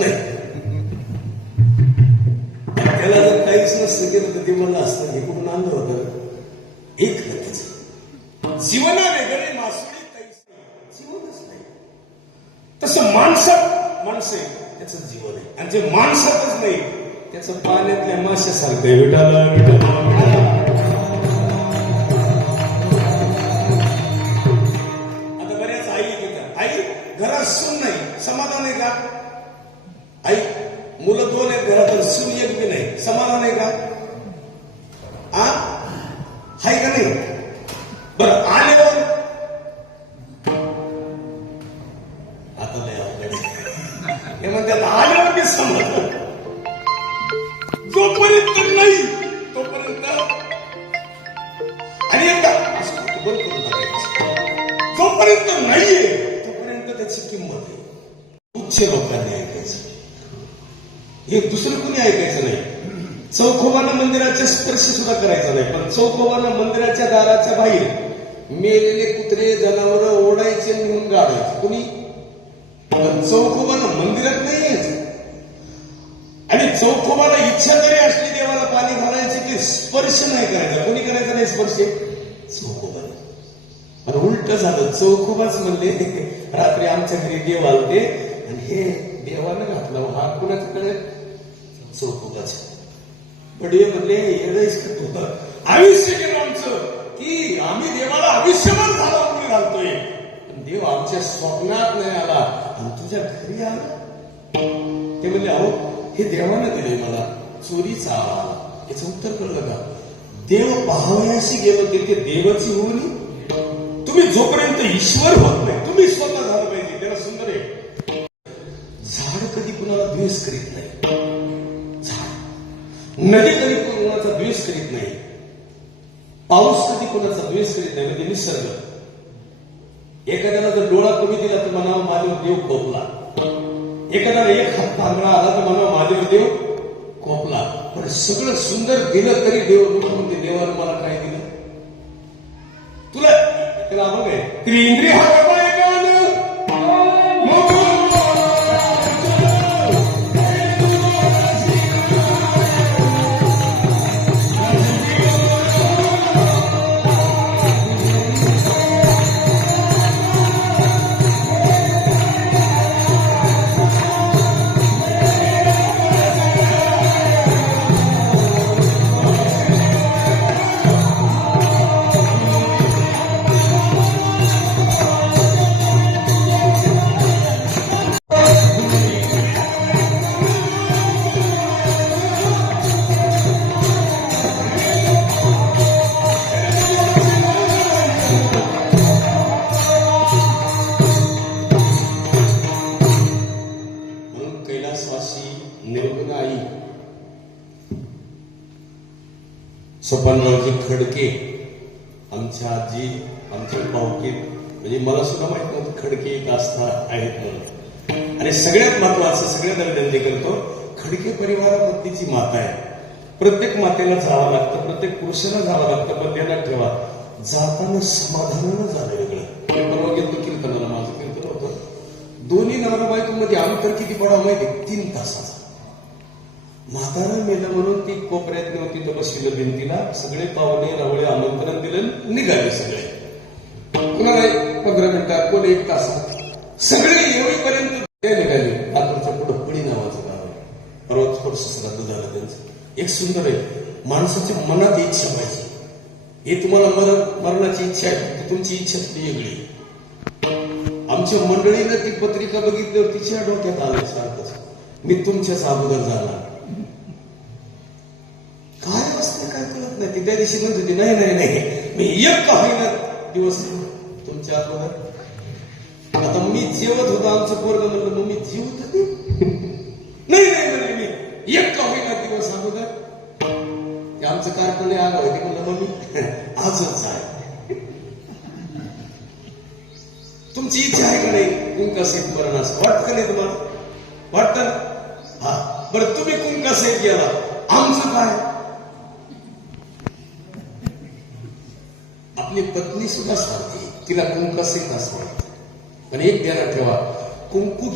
नाही. त्याला जर काहीच नसतं केलं तर ते मला असतं हे कुठून आणलं होत? एक नक्कीच जीवना वेगळे मासुळी काहीच नाही. जीवनच नाही. तसं माणसात माणसं आहे त्याचं जीवन आहे. आणि जे माणसातच नाही त्याचं पाण्यातल्या माशासारखं आहे. विटाला विटाला विटाला आता बऱ्याच आई येतात. आई घरात सून नाही समाधान आहे का? आई मुलं दोन आहेत घरात पण सून एक बी नाही. समाधान आहे का? आ? हाय का नाही? बरं आल्यावर हो. आता लय अवघड हे म्हणतात आल्यावर बी समाधान जोपर्यंत नाही तोपर्यंत आणि एकदा असं बंद करून टाकायचं? जोपर्यंत नाहीये तोपर्यंत त्याची किंमत आहे. उच्च लोकांनी ऐकायचं. हे दुसरं कुणी ऐकायचं नाही. चौकोबानं मंदिराचा स्पर्श सुद्धा करायचा नाही. पण चौखोबाना मंदिराच्या दाराच्या बाहेर मेलेले कुत्रे जनावर ओढायचे आणि गाडायचे कुणी? पण मंदिरात नाही यायचं. आणि चौकोबाला इच्छा जरी असली देवाला पाणी घालायचे की स्पर्श नाही करायचा. कोणी करायचा नाही स्पर्श? चौकोबाने. पण उलट झालं. चौकोबाच म्हणले रात्री आमच्या घरी देव आलते आणि हे देवानं घातला. हा कुणाच्याकडे चौकोबाच पडे म्हणले येडायच होत आयुष्य केलं आमचं. की आम्ही देवाला आयुष्यभर झाला म्हणून घालतोय. पण देव आमच्या स्वप्नात नाही आला. आणि तुझ्या घरी आला. ते म्हणले अहो हे देवानं दिले मला. चोरीचा आला याचं उत्तर कळलं का? देव पाहण्याशी गेलो तिथे ते देवाची होणी तुम्ही जोपर्यंत ईश्वर होत नाही तुम्ही स्वतः झालं पाहिजे. त्याला सुंदर आहे. झाड कधी कुणाला द्वेष करीत नाही. नदी कधी कोणाचा द्वेष करीत नाही. पाऊस कधी कोणाचा द्वेष करीत नाही म्हणजे निसर्ग. एखाद्याला जर डोळा कमी दिला तर मनावर महादेव देव खोपला एखाद्याला एक हात तांबडा आला तर मनावर महादेव देव खोपला पण सगळं सुंदर दिलं तरी देव म्हणजे देवानं मला काय दिलं? तुला त्याला मग त्रिंद्री हा कैलासवासी निर्गुण आई खडके आमच्या आजी आमच्या पावकीत म्हणजे मला सुद्धा माहीत नव्हतं खडके एक आस्था आहेत म्हणून. आणि सगळ्यात महत्वाचं सगळ्यात अभिनंदी करतो खडके परिवारामधलीची माता आहे. प्रत्येक मातेला जावं लागतं प्रत्येक पुरुषाला जावं लागतं पण त्यांना ठेवा. जाताना समाधानानं झालं वेगळं. परवा गेलो कीर्तनाला माझं कीर्तन होतं. दोन्ही नवरा बायकोमध्ये मध्ये तर किती पडावं माहिती तीन तासाचा. म्हातारा मेलं म्हणून ती कोपऱ्यात नव्हती तर बसलेलं भिंतीला. सगळे पाहुणे रावळे आमंत्रण दिलं निघाले सगळे. कुणाला एक पंधरा मिनिटात कोण एक तासात सगळे येईपर्यंत ते निघाले. लातूरच्या पुढं पडी नावाचं गाव आहे. परवा स्पर्श श्राद्ध झालं त्यांचं. एक सुंदर आहे. माणसाच्या मनात इच्छा पाहिजे हे तुम्हाला मरण मरणाची इच्छा आहे. तुमची इच्छा ती वेगळी. आमच्या मंडळीनं ती पत्रिका बघितल्यावर तिच्या डोक्यात आलं सारखंच मी तुमच्याच अगोदर झाला. ती त्या दिवशी म्हणत होती नाही नाही नाही मी एक का होईना दिवस तुमच्या अगोदर. आता मी जेवत होतो आमचं पोरग म्हणलं मग मी जीवत होते? नाही नाही म्हणले मी एक का होईना दिवस अगोदर. ते आमचं कारखाने आलं होते म्हणलं मग मी आजच आहे. तुमची इच्छा आहे का नाही? कुंका सेट वाटत का नाही तुम्हाला? वाटतं हा बरं तुम्ही कुंका सेट गेला. आमचं काय? आपली पत्नी सुद्धा सांगते तिला कुंकसे सेट पण एक ध्यानात ठेवा कुंकू